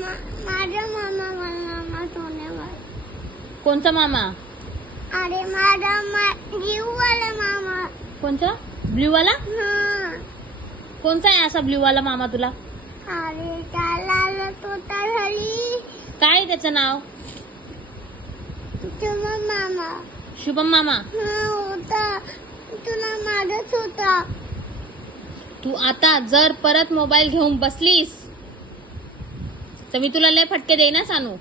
माझा मामा मला सोन्यावर. कोणचा मामा? अरे माझा जीववाला मामा. कोणचा? ब्ल्यू वाला? हा. कोणचा आहे असा ब्ल्यू वाला मामा तुला? अरे त्याला तोता झाली. काय त्याचं नाव? तुझा मामा. शुभम मामा. हा होता. तुला माझाच होता. तू आता जर परत मोबाईल घेऊन बसलीस तर मी तुला लय फटके देईन ना सानू.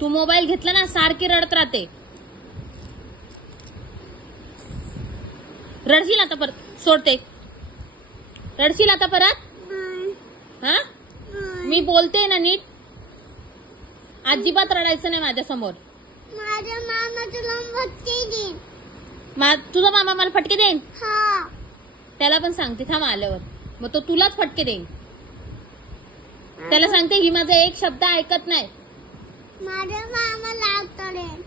तू मोबाईल घेतला ना सारखी रडत राहते. रडशील आता परत? सोडते. रडशील आता परत? हा? मी बोलते ना नीट. अजिबात रडायचं नाही माझ्या समोर. माझा मामा तुला फटके देईन. तुझा मामा मला फटके देईन? हा. त्याला पण सांगते थांब आल्यावर. मग तो तुलाच फटके देईन. त्याला सांगते ही माझा एक शब्द ऐकत नाही. माझा मामा लाड करेल.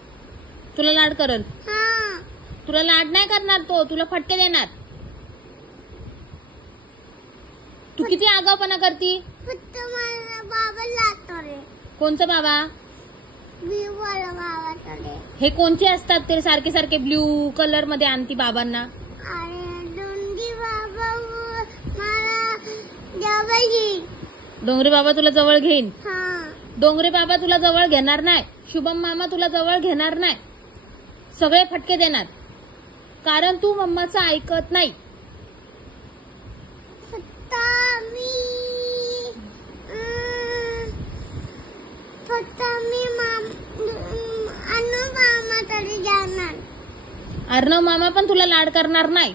तुला लाड करल? हा. तुला लाड नाही करणार तो. तुला फटके देणार. तू किती आगाऊपणा करती. फक्त माझा बाबा लाड करेल. कोणचा बाबा? जीववाला बाबा करेल. हे कोणते असतात ते सारखे सारखे ब्ल्यू कलर मध्ये आणती बाबांना? अरे डोंगी बाबा मला जवळ घेईन. डोंगरे बाबा तुला जवळ घेईन? हा. डोंगरे बाबा तुला जवळ घेणार नाही. शुभम मामा तुला जवळ घेणार नाही. सगळे फटके देणार. कारण तू मम्माचं ऐकत नाही. फक्त मी अनु मामा तरी जाणार. अर्णव मामा पण तुला लाड करणार नाही.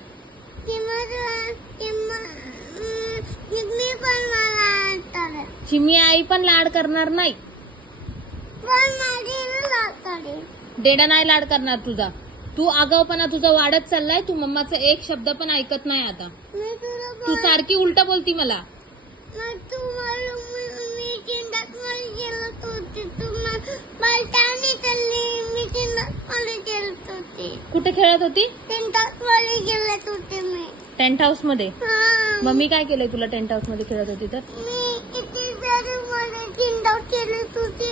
मी पण मला करेल. चिमी आई पण लाड करणार नाही. पण माझी लाड करेल. डेडा नाही लाड करणार तुझा. तू आगाऊपणा तुझा वाढत चाललाय. तू मम्माचा एक शब्द पण ऐकत नाही आता. मी तुला तू सारखी उलट बोलती मला. मी चिंतात मध्ये गेलत होती. तू पलटाने चालली. मी चिंतात मध्ये गेलत होती. कुठे खेळत होती? चिंतात मध्ये गेलत होते मी. टेंट हाऊस मध्ये? हा. मम्मी काय केलंय तुला टेंट हाऊस मध्ये खेळत होती तर? मी किती तरी मला चिंतात केलत होती.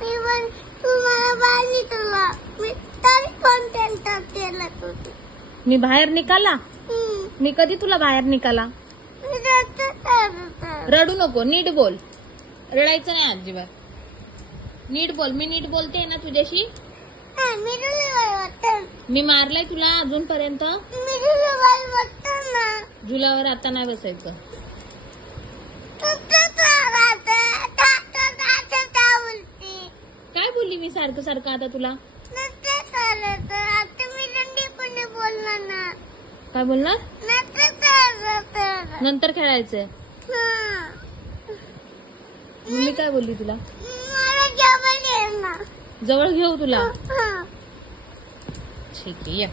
मी पण तू मला बाजी तुला. मी तरी पण चिंतात केलत होती. मी बाहेर निकाला? मी कधी तुला बाहेर निकाला? रडू नको. नीट बोल. रडायचं नाही अजिबात. नीट बोल. मी नीट बोलते ना तुझ्याशी. मी मारलाय तुला अजूनपर्यंत? झुलावर आता नाही बसायचं. काय बोलली मी सारखं सारखं आता तुला? काय बोलणार? नंतर खेळायचंय. मी काय बोलली तुला? जवळ घेऊ तुला? ठीक आहे.